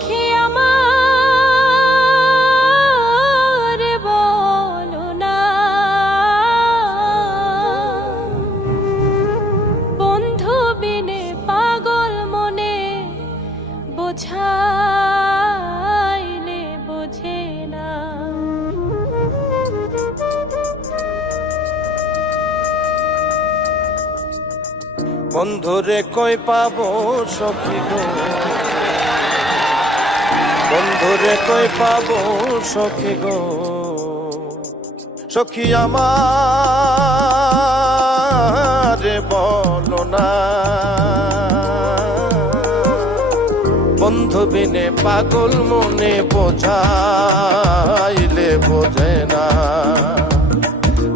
সখী আমার বলো না, বন্ধু বিনে পাগল মনে বোঝাইলে বোঝে না। বন্ধুরে কই পাবো সখী গো, বন্ধুরে কই পাবো সখী গো, সখী আমার বলো না, বন্ধু বিনে পাগল মনে বোঝাইলে বোঝে না।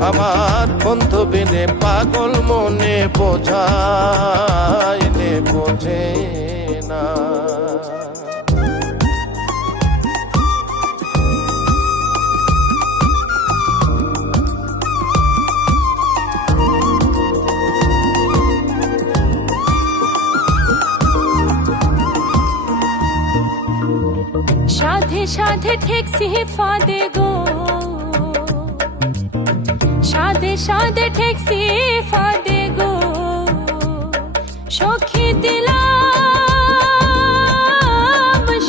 আমার বন্ধু বিনে পাগল মনে বোঝাইলে বোঝে না। সাধে সাধে ঠেকছি ফাঁদে গো, সাধে সাধে ঠেকছি ফাঁদে গো, সখী দিলাম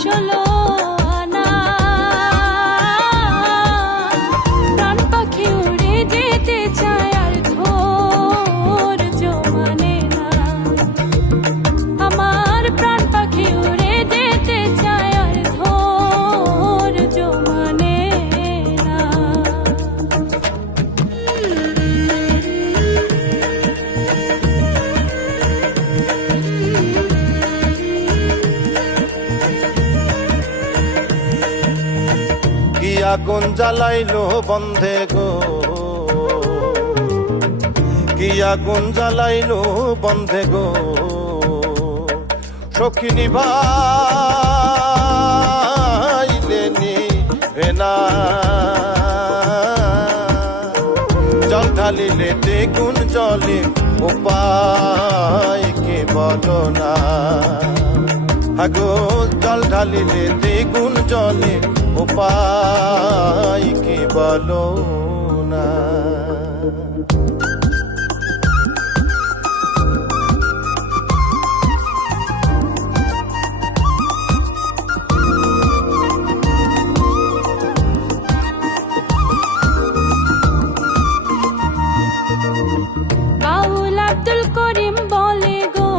16 আনা। প্রাণ পাখি উড়ে যেতে চায় আর ধৈর্য মানে না। আমার প্রাণ পাখি উড়ে যেতে চায় আর ধৈর্য মানে না। কি আগুন জ্বালাইলো বন্ধে গো, কি আগুন জ্বালাইলো বন্ধে গো, সখী নিভাইলে নিভে না। জল ঢালিলে দ্বিগুণ জলে, উপায় কি বলো না। আগো জল ঢালিলে দ্বিগুণ জলে, উপায় কি বলো না। বাউল আব্দুল করিম বলে গো,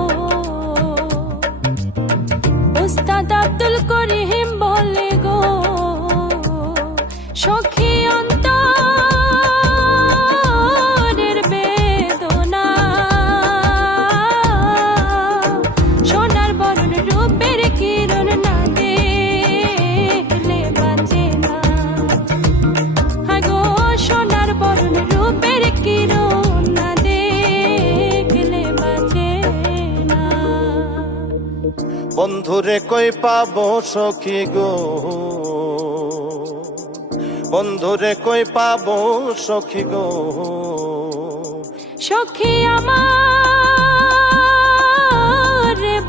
উস্তাদ আব্দুল করিম বলে গো, সখী অন্তরের বেদনা। সোনার বরণ রূপের কিরণ না দেখলে বাঁচে না। আগো সোনার বরণ রূপের কিরণ না দেখলে বাঁচে না। বন্ধুরে কই পাবো সখী গো, বন্ধুরে কই পাবো সখী গো, সখী আমার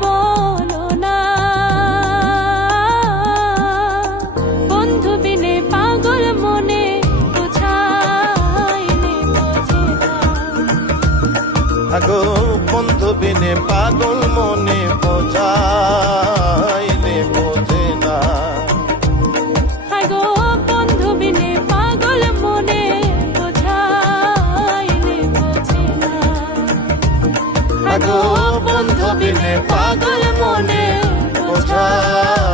বলো না, বন্ধু বিনে পাগল মনে বোঝাইলে বোঝে না। আগো বন্ধু বিনে পাগল মনে বোঝাইলে বোঝে না। আগো বন্ধু বিনে পাগল মনে বোঝাইলে বোঝে না। আগো বন্ধু বিনে পাগল মনে বোঝাইলে